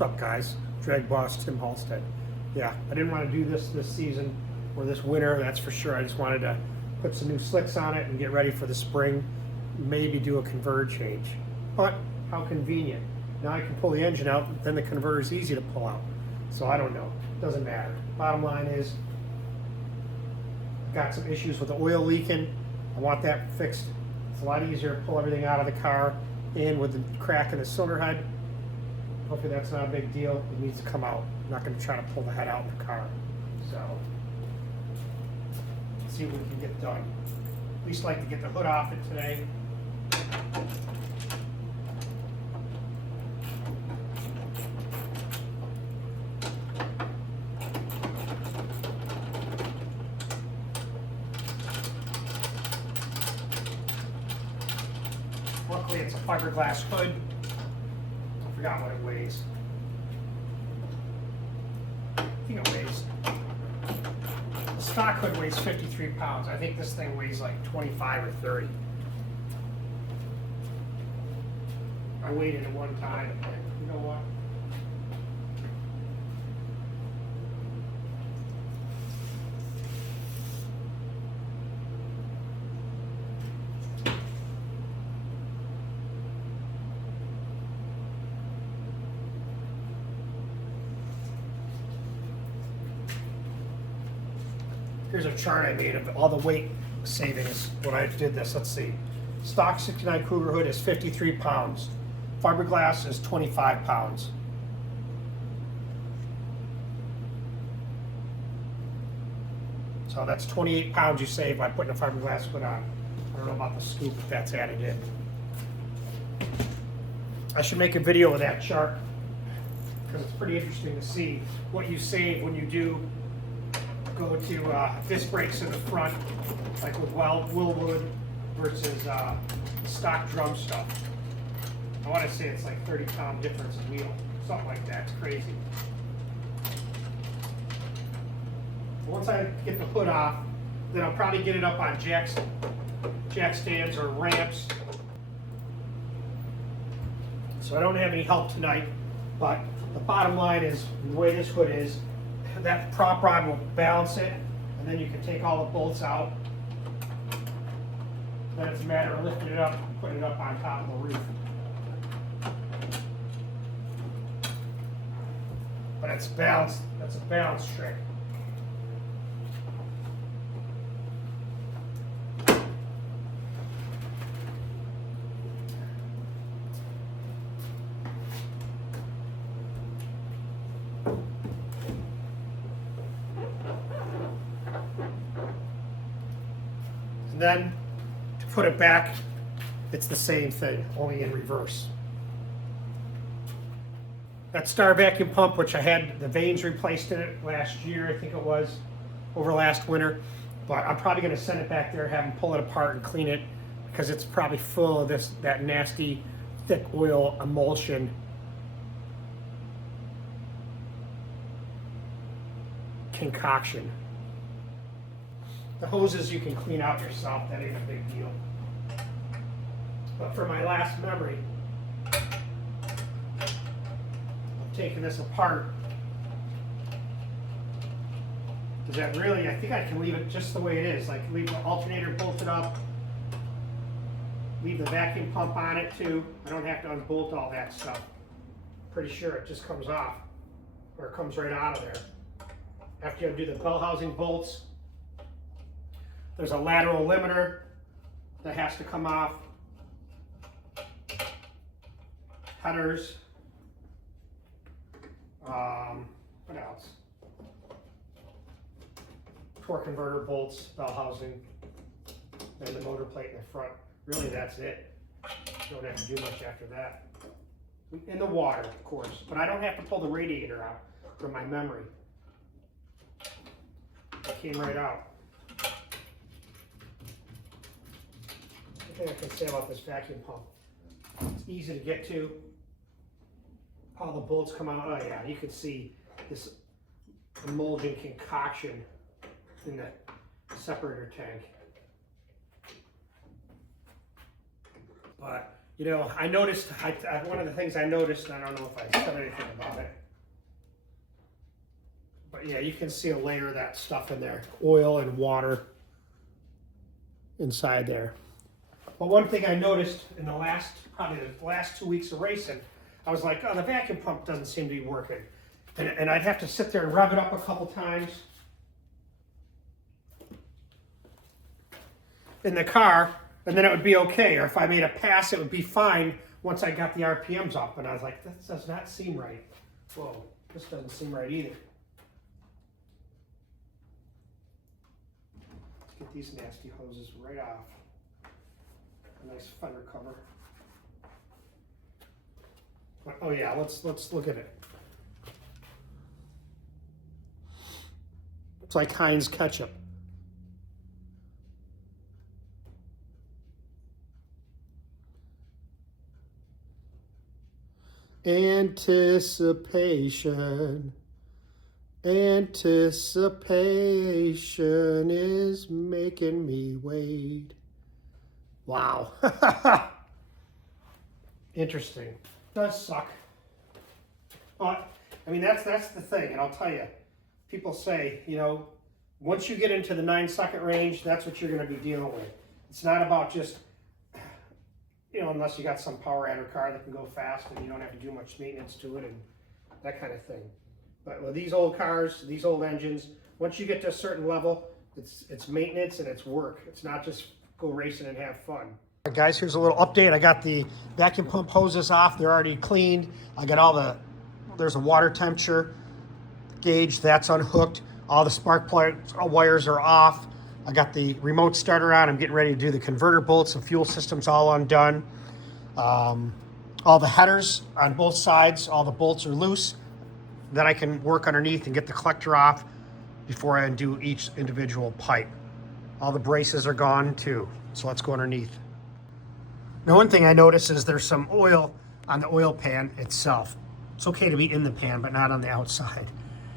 What's up, guys? DragBoss Tim Halstead. Yeah, I didn't want to do this season or this winter, that's for sure. I just wanted to put some new slicks on it and get ready for the spring. Maybe do a converter change. But how convenient. Now I can pull the engine out, then the converter is easy to pull out. So I don't know. Doesn't matter. Bottom line is, I've got some issues with the oil leaking. I want that fixed. It's a lot easier to pull everything out of the car and with the crack in the cylinder head. Hopefully that's not a big deal. It needs to come out. I'm not going to try to pull the head out in the car. So, let's see what we can get done. At least like to get the hood off it today. Luckily it's a fiberglass hood. I forgot what it weighs. I think it weighs, the stock hood weighs 53 pounds. I think this thing weighs like 25 or 30. I weighed it at one time. You know what? Here's a chart I made of all the weight savings when I did this. Let's see. Stock 69 Cougar hood is 53 pounds. Fiberglass is 25 pounds. So that's 28 pounds you save by putting a fiberglass hood on. I don't know about the scoop if that's added in. I should make a video of that chart because it's pretty interesting to see what you save when you do go to disc brakes in the front, like with Willwood versus stock drum stuff. I want to say it's like 30-pound difference in wheel, something like that. It's crazy. Once I get the hood off, then I'll probably get it up on jack stands or ramps. So I don't have any help tonight, but the bottom line is the way this hood is, that prop rod will balance it, and then you can take all the bolts out. Then it's a matter of lifting it up and putting it up on top of the roof. But it's balanced. That's a balance trick. Then to put it back, it's the same thing, only in reverse. That Star vacuum pump, which I had the vanes replaced in it last year, I think it was, over last winter, but I'm probably going to send it back there, have them pull it apart and clean it, because it's probably full of that nasty thick oil emulsion. Concoction. The hoses you can clean out yourself, that ain't a big deal. But for my last memory, I'm taking this apart. Is that really, I think I can leave it just the way it is. Like leave the alternator bolted up, leave the vacuum pump on it too. I don't have to unbolt all that stuff. Pretty sure it just comes off, or it comes right out of there. After you undo the bell housing bolts, there's a lateral limiter that has to come off. Headers. What else? Torque converter bolts, bell housing, and the motor plate in the front. Really, that's it. Don't have to do much after that. In the water, of course, but I don't have to pull the radiator out from my memory. It came right out. I can say about this vacuum pump. It's easy to get to. All the bolts come out. Oh yeah, you can see this emulsion concoction in the separator tank. But You know, I noticed, one of the things I noticed, I don't know if I said anything about it, but yeah, you can see a layer of that stuff in there, oil and water inside there. But one thing I noticed in probably the last 2 weeks of racing, I was like, oh, the vacuum pump doesn't seem to be working. And I'd have to sit there and rev it up a couple times in the car, and then it would be okay. Or if I made a pass, it would be fine once I got the RPMs up. And I was like, that does not seem right. Whoa, this doesn't seem right either. Let's get these nasty hoses right off. A nice fender cover. Oh yeah, let's look at it. It's like Heinz ketchup. Anticipation. Anticipation is making me wait. Wow. Interesting. Does suck. But, I mean, that's the thing, and I'll tell you, people say, you know, once you get into the 9-second range, that's what you're going to be dealing with. It's not about just, you know, unless you got some power adder car that can go fast and you don't have to do much maintenance to it and that kind of thing. But with these old cars, these old engines, once you get to a certain level, it's maintenance and it's work. It's not just go racing and have fun. All right, guys, here's a little update. I got the vacuum pump hoses off. They're already cleaned. I got there's a water temperature gauge that's unhooked. All the spark plug wires are off. I got the remote starter on. I'm getting ready to do the converter bolts and fuel systems all undone. All the headers on both sides, all the bolts are loose. Then I can work underneath and get the collector off before I undo each individual pipe. All the braces are gone too, so let's go underneath. Now, one thing I noticed is there's some oil on the oil pan itself. It's okay to be in the pan, but not on the outside.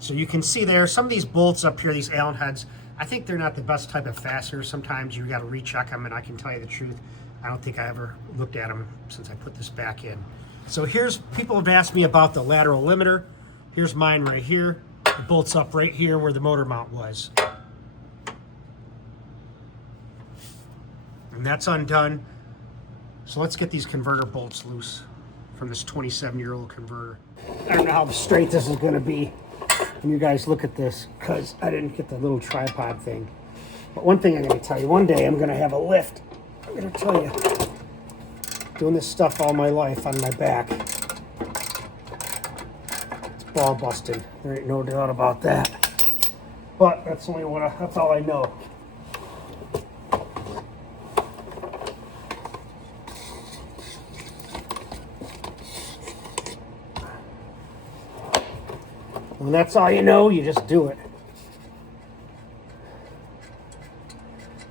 So you can see there, some of these bolts up here, these Allen heads, I think they're not the best type of fasteners. Sometimes you got to recheck them, and I can tell you the truth, I don't think I ever looked at them since I put this back in. So people have asked me about the lateral limiter. Here's mine right here. It bolts up right here where the motor mount was. And that's undone. So let's get these converter bolts loose from this 27-year-old converter. I don't know how straight this is going to be when you guys look at this, because I didn't get the little tripod thing. But one thing I'm going to tell you, one day I'm going to have a lift. I'm going to tell you, doing this stuff all my life on my back, it's ball busting. There ain't no doubt about that. But that's that's all I know. When that's all you know, you just do it.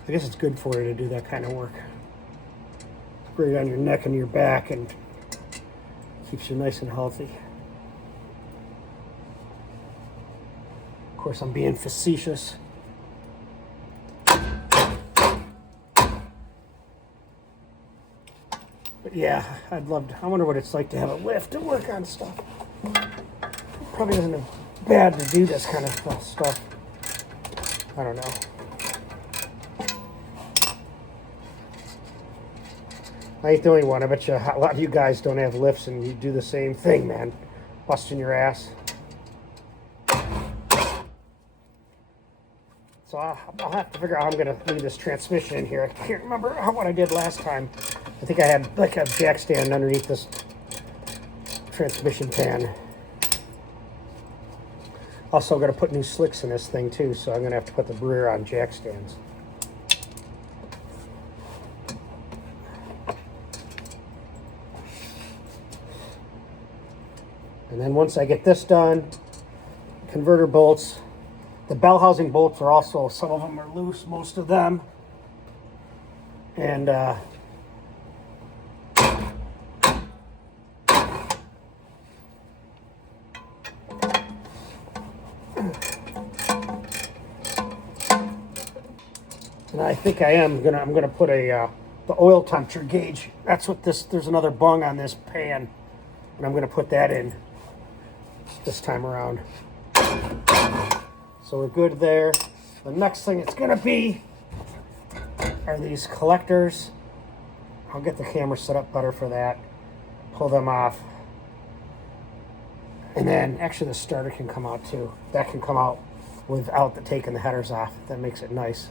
I guess it's good for you to do that kind of work. It's great on your neck and your back and keeps you nice and healthy. Of course, I'm being facetious. But yeah, I wonder what it's like to have a lift to work on stuff. Probably isn't bad to do this kind of stuff. I don't know. I ain't the only one. I bet you a lot of you guys don't have lifts and you do the same thing, man. Busting your ass. So I'll have to figure out how I'm going to leave this transmission in here. I can't remember what I did last time. I think I had like a jack stand underneath this transmission pan. Also got to put new slicks in this thing too, so I'm going to have to put the rear on jack stands. And then once I get this done, converter bolts, the bell housing bolts are also, some of them are loose, most of them. And I think I'm gonna put a the oil temperature gauge. That's what this, there's another bung on this pan, and I'm going to put that in this time around. So we're good there. The next thing it's going to be are these collectors. I'll get the camera set up better for that. Pull them off. And then actually the starter can come out too. That can come out without taking the headers off. That makes it nice.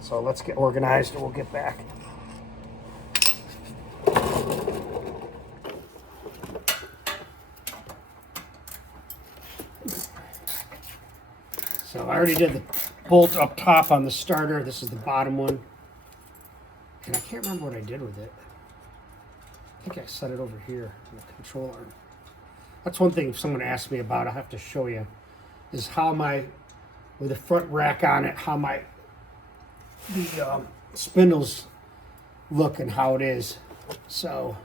So let's get organized and we'll get back. So I already did the bolt up top on the starter. This is the bottom one. And I can't remember what I did with it. I think I set it over here in the control arm. That's one thing if someone asks me about, I'll have to show you, is how my, with the front rack on it, how the spindles look and how it is. So,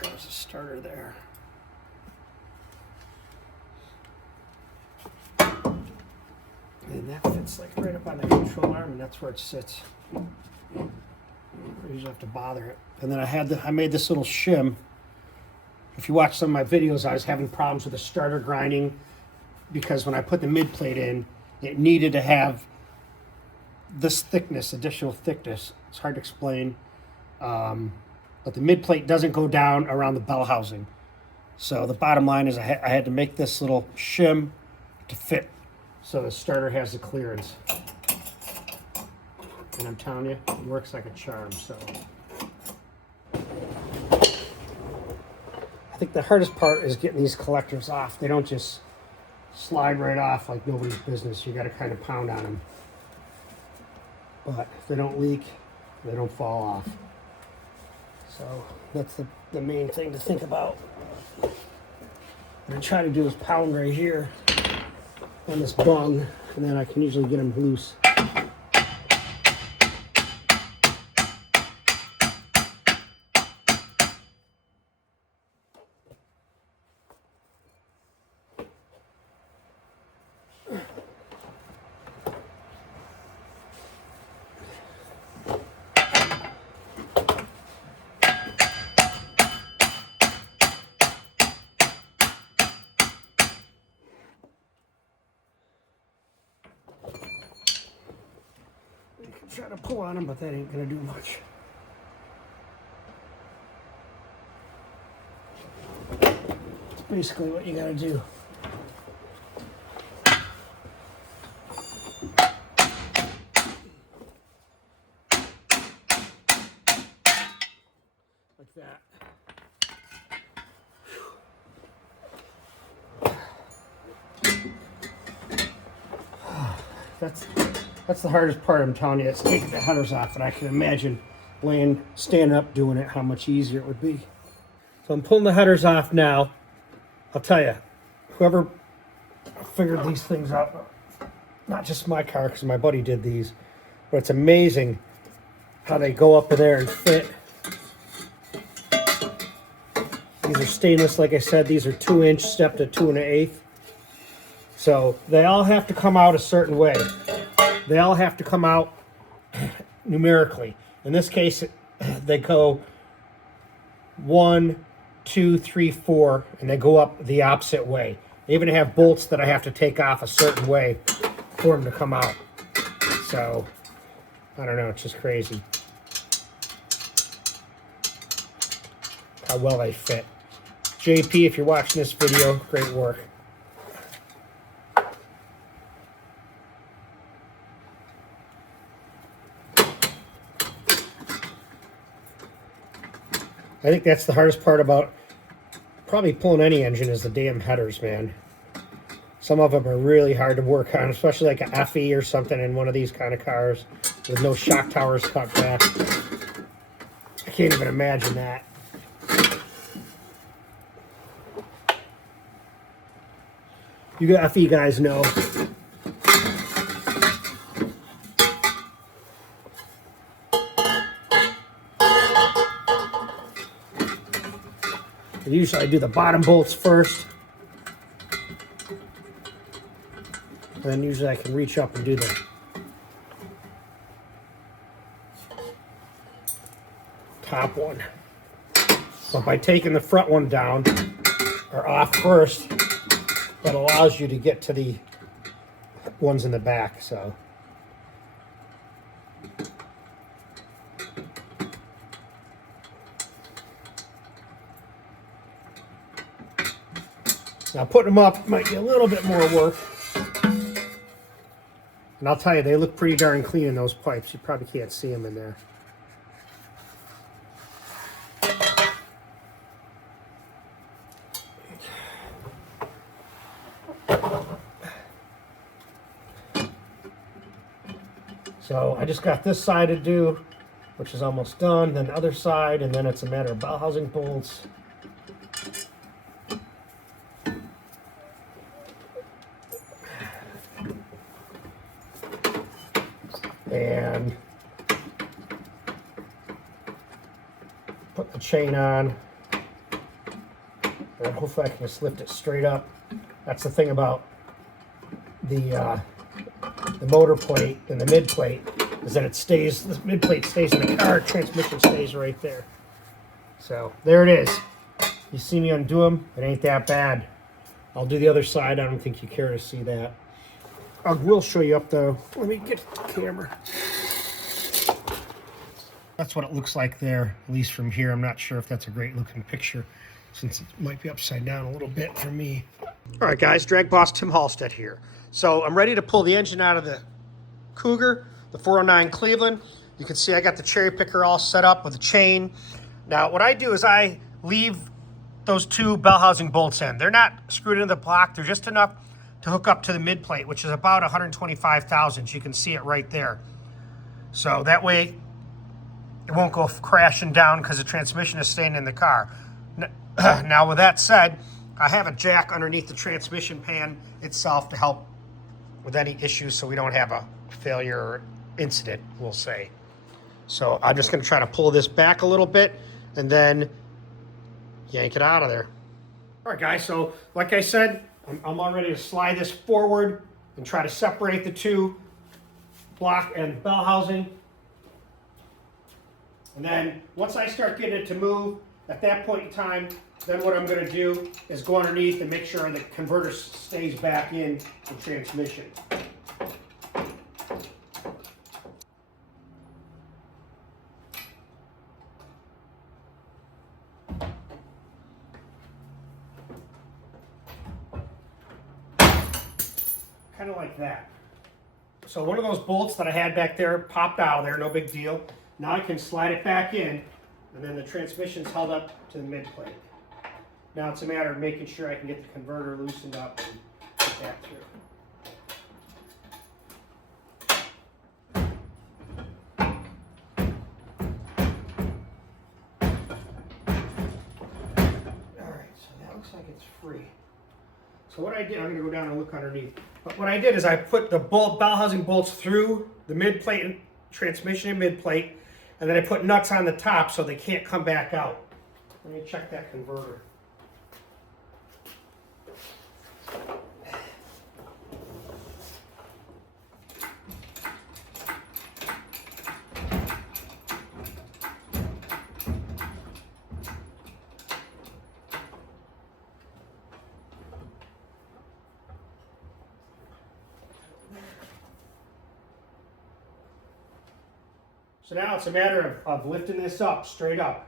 there's a starter there. And that fits like right up on the control arm, and that's where it sits. You usually have to bother it. And then I made this little shim. If you watch some of my videos, I was having problems with the starter grinding because when I put the mid plate in, it needed to have this thickness, additional thickness. It's hard to explain, but the mid plate doesn't go down around the bell housing. So the bottom line is I had to make this little shim to fit so the starter has the clearance. And I'm telling you, it works like a charm. So I think the hardest part is getting these collectors off. They don't just slide right off like nobody's business. You got to kind of pound on them. But if they don't leak, they don't fall off. So that's the main thing to think about. What I try to do is pound right here on this bung, and then I can usually get them loose. Try to pull on them, but that ain't gonna do much. It's basically what you gotta do. Like that. That's the hardest part, I'm telling you. It's taking the headers off, and I can imagine standing up doing it, how much easier it would be. So I'm pulling the headers off now. I'll tell you, whoever figured these things out, not just my car, because my buddy did these, but it's amazing how they go up in there and fit. These are stainless, like I said. These are 2-inch stepped to 2 1/8. So they all have to come out a certain way. They all have to come out numerically. In this case, they go 1, 2, 3, 4, and they go up the opposite way. They even have bolts that I have to take off a certain way for them to come out. So, I don't know, it's just crazy how well they fit. JP, if you're watching this video, great work. I think that's the hardest part about probably pulling any engine is the damn headers, man. Some of them are really hard to work on, especially like an FE or something in one of these kind of cars with no shock towers cut back. I can't even imagine that. You FE guys know. Usually I do the bottom bolts first, And then usually I can reach up and do the top one. But by taking the front one down or off first, that allows you to get to the ones in the back. So now putting them up might be a little bit more work. And I'll tell you, they look pretty darn clean in those pipes. You probably can't see them in there. So I just got this side to do, which is almost done, then the other side, and then it's a matter of bell housing bolts. And put the chain on, and hopefully I can just lift it straight up. That's the thing about the motor plate and the mid plate, is that it stays, the mid plate stays in the car, transmission stays right there. So there it is. You see me undo them, it ain't that bad. I'll do the other side. I don't think you care to see that. I will show you up though. Let me get the camera. That's what it looks like there, at least from here. I'm not sure if that's a great looking picture, since it might be upside down a little bit for me. All right, guys, DragBoss Tim Halstead here. So I'm ready to pull the engine out of the Cougar, the 409 Cleveland. You can see I got the cherry picker all set up with a chain. Now, what I do is I leave those two bell housing bolts in. They're not screwed into the block. They're just enough to hook up to the mid plate, which is about 125 thousandths. You can see it right there. So that way it won't go crashing down because the transmission is staying in the car. Now, with that said, I have a jack underneath the transmission pan itself to help with any issues so we don't have a failure or incident, we'll say. So I'm just going to try to pull this back a little bit and then yank it out of there. All right, guys, so like I said, I'm all ready to slide this forward and try to separate the two block and bell housing. And then once I start getting it to move, at that point in time, then what I'm going to do is go underneath and make sure the converter stays back in the transmission. Kind of like that. So one of those bolts that I had back there popped out of there, no big deal. Now I can slide it back in, and then the transmission's held up to the mid plate. Now it's a matter of making sure I can get the converter loosened up and get that through. Alright, so that looks like it's free. So what I did, I'm going to go down and look underneath. But what I did is I put the bell housing bolts through the mid plate and transmission and mid plate, and then I put nuts on the top so they can't come back out. Let me check that converter. So now it's a matter of lifting this up, straight up.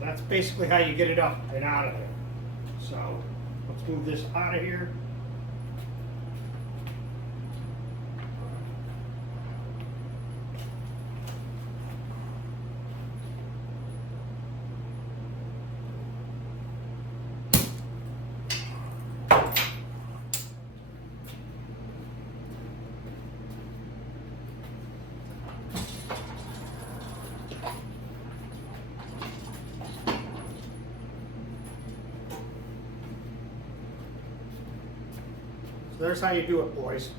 That's basically how you get it up and out of there. So let's move this out of here. there's how you do it, boys.